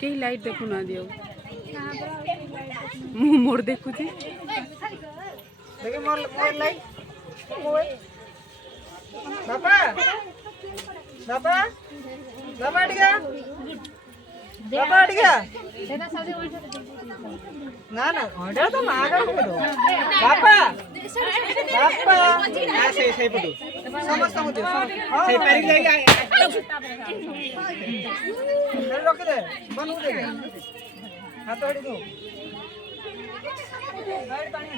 कई लाइट देखु ना दियो मोर देखु छी देखे मोर लाइट बाबा बाबा बाबा अड़िया बाबा अड़िया ना ना ऑर्डर तो मागा करो बाबा बाबा ना सही पड़ो समझता हूं सही पैर जाएगा रोक दे बंद हो दे हाथ अड़ी दो गाड़ी पानी